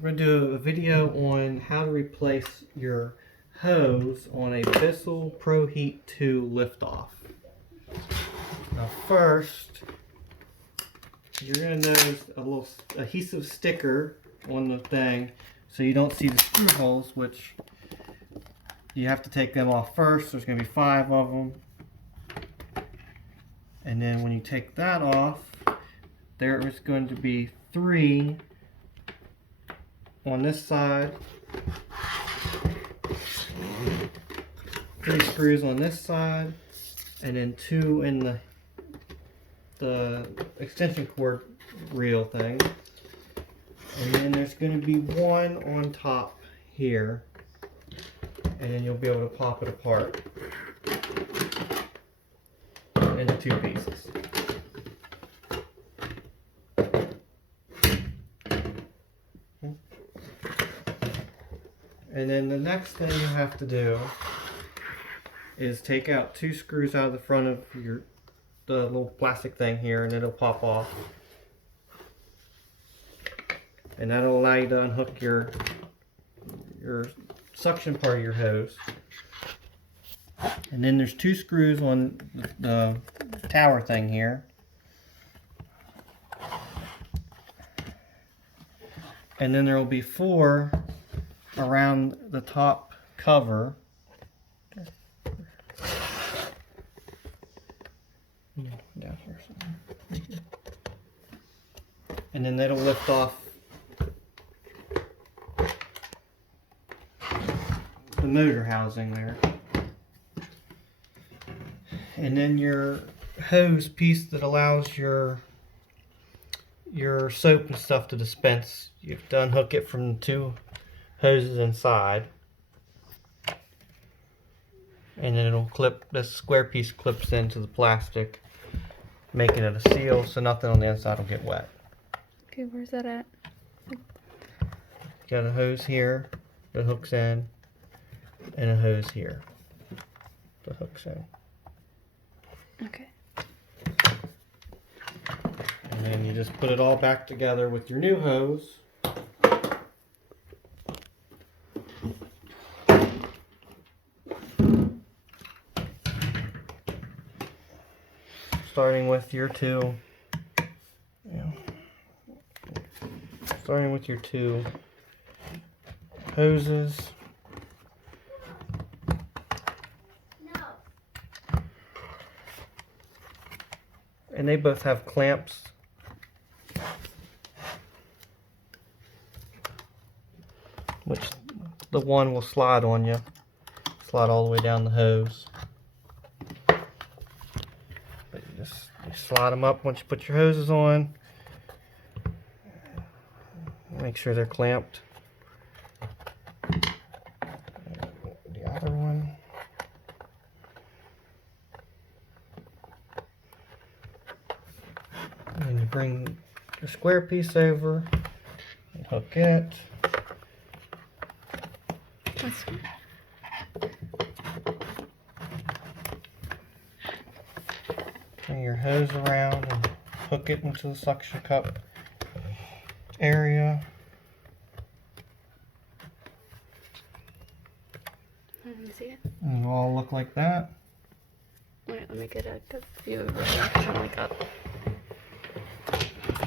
We're going to do a video on how to replace your hose on a Bissell Pro Heat 2 liftoff. Now first, you're going to notice a little adhesive sticker on the thing so you don't see the screw holes, which you have to take them off first. There's going to be 5 of them. And then when you take that off, there is going to be 3 on this side, 3 screws on this side, and then 2 in the extension cord reel thing. And then there's going to be 1 on top here, and then you'll be able to pop it apart into 2 pieces. And then the next thing you have to do is take out 2 screws out of the front of the little plastic thing here, and it'll pop off. And that'll allow you to unhook your suction part of your hose. And then there's 2 screws on the tower thing here. And then there will be 4 around the top cover. Down here somewhere. And then that'll lift off the motor housing there. And then your hose piece that allows your soap and stuff to dispense, you have to unhook it from the 2 hoses inside, and then it'll clip. This square piece clips into the plastic, making it a seal so nothing on the inside will get wet. Okay, where's that at? You got a hose here that hooks in, and a hose here that hooks in. Okay. And then you just put it all back together with your new hose. Starting with your 2, starting with your 2 hoses. And they both have clamps. Which the one will slide on you. Slide all the way down the hose. But you slide them up once you put your hoses on. Make sure they're clamped. The other one. And you bring the square piece over and hook it. Bring your hose around and hook it into the suction cup area. Let me see it. And it'll all look like that. Wait, let me get a good view of reflection like up.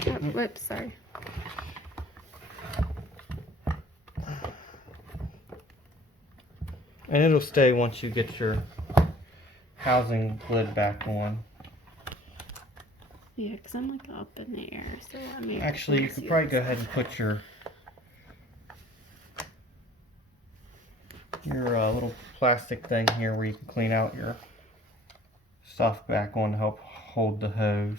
Oh, whoops, sorry. And it'll stay once you get your housing lid back on. Yeah, because I'm like up in the air, so I mean. Actually, you could probably go ahead and put your little plastic thing here where you can clean out your stuff back on to help hold the hose.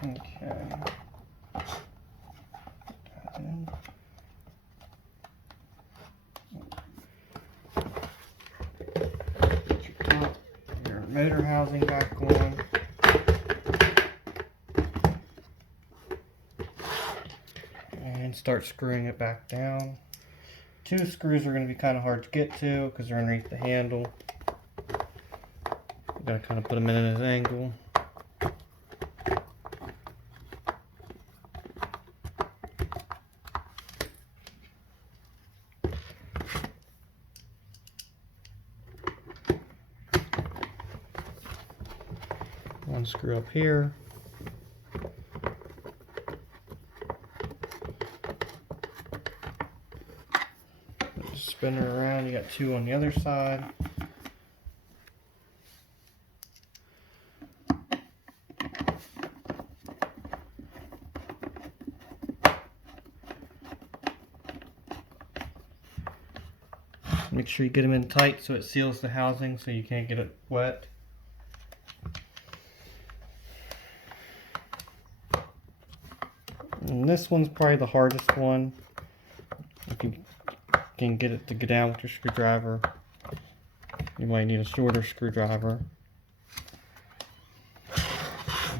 Okay. Your motor housing back on. And start screwing it back down. 2 screws are going to be kind of hard to get to because they're underneath the handle. Gotta kind of put them in an angle. One screw up here. Just spin her around. You got two on the other side. Make sure you get them in tight so it seals the housing so you can't get it wet. And this one's probably the hardest one. If you can get it to go down with your screwdriver, you might need a shorter screwdriver.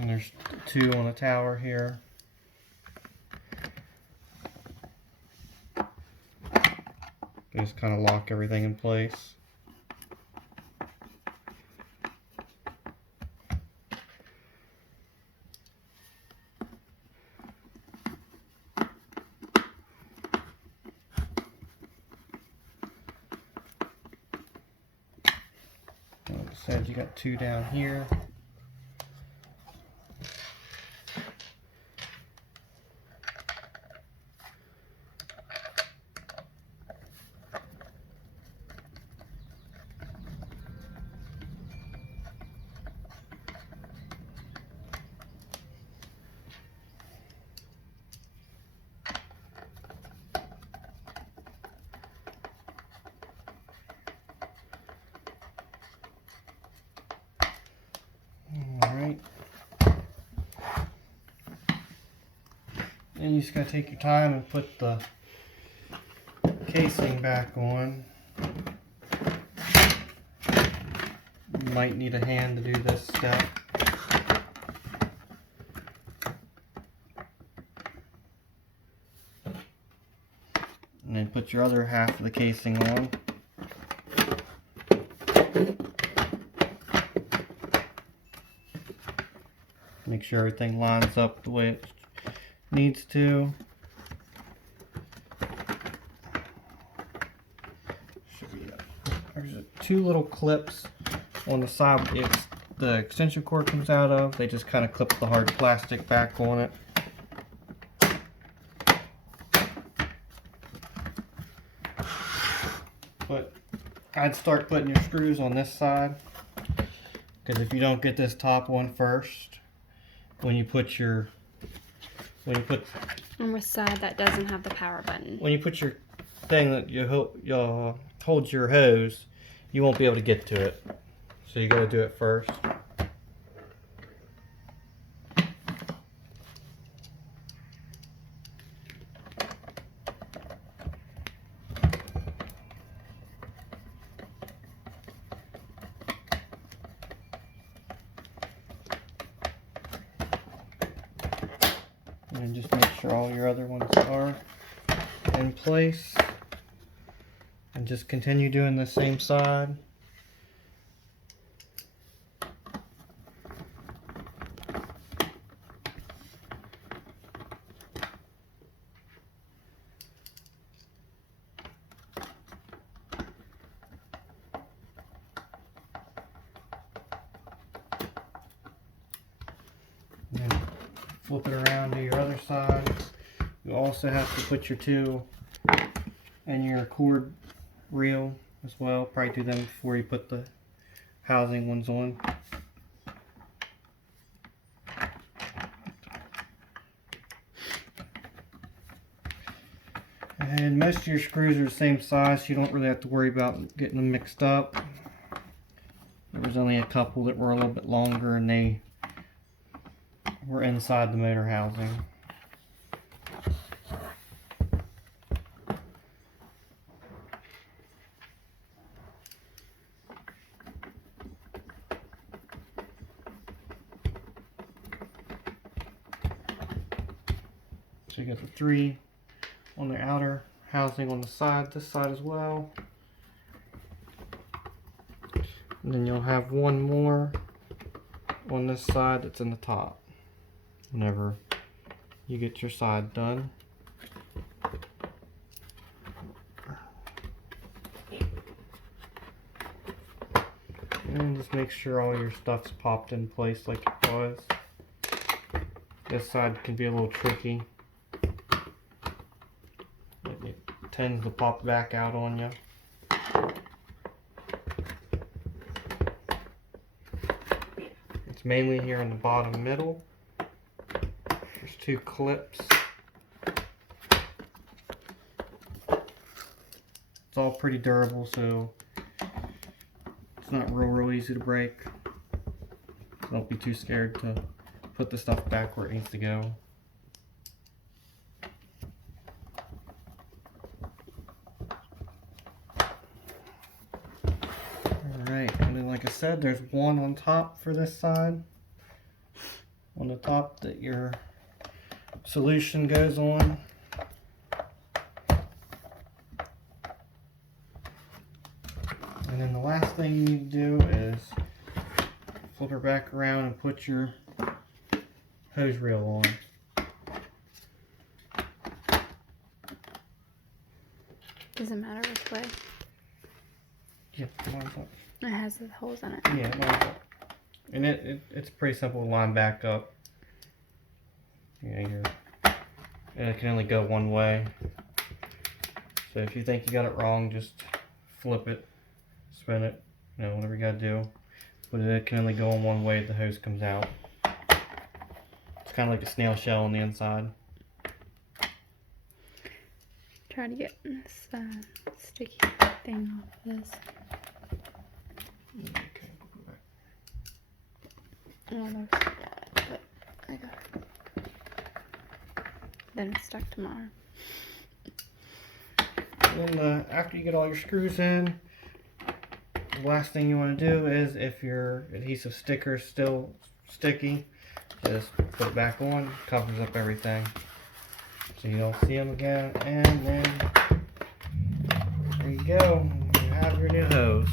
And there's two on the tower here. Just kind of lock everything in place. Like I said, you got two down here. Alright. And you just gotta take your time and put the casing back on. You might need a hand to do this step. And then put your other half of the casing on. Make sure everything lines up the way it needs to. There's two little clips on the side the extension cord comes out of. They just kind of clip the hard plastic back on it. But I'd start putting your screws on this side, because if you don't get this top one first, when you put on the side that doesn't have the power button. When you put your thing that holds your hose, you won't be able to get to it. So you got to do it first. And just make sure all your other ones are in place. And just continue doing the same side. And flip it around to your other side. You also have to put your two and your cord reel as well. Probably do them before you put the housing ones on. And most of your screws are the same size, so you don't really have to worry about getting them mixed up. There was only a couple that were a little bit longer, and they were inside the motor housing. So you got the three on the outer housing on the side, this side as well. And then you'll have one more on this side that's in the top whenever you get your side done. And just make sure all your stuff's popped in place like it was. This side can be a little tricky. It tends to pop back out on you. It's mainly here in the bottom middle. There's two clips. It's all pretty durable, so it's not real easy to break. So don't be too scared to put the stuff back where it needs to go. Alright, and then like I said, there's one on top for this side. On the top that your solution goes on. And then the last thing you need to do is flip her back around and put your hose reel on. Doesn't matter which way. Yep, it lines up. It has the holes in it. Yeah, it lines up. And it's pretty simple to line back up. Yeah, and it can only go one way. So if you think you got it wrong, just flip it, spin it, whatever you gotta do. But it can only go in one way, the hose comes out. It's kind of like a snail shell on the inside. Try to get this sticky thing off this. Okay, Almost. But I got it. Then it's stuck tomorrow. And then after you get all your screws in, the last thing you want to do is, if your adhesive sticker is still sticky, just put it back on, covers up everything so you don't see them again, and then there you go, you have your new hose.